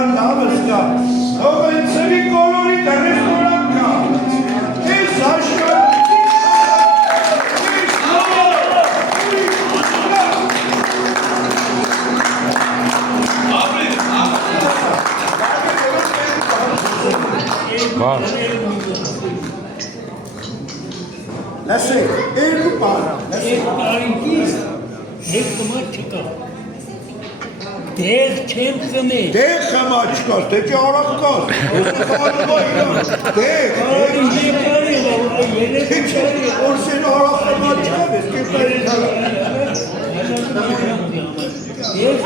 Jan Namenska. Aber in Semikoloni der Restaurantka. Ist Aschka. Nasıl? Elli para. Դեղ չեմ խմել։ Դեղ խմաչկաս, դե չի առակկաս, դեղ, որսեն առակ խմաչկավ, ես կեպտար են հալա։ Yes,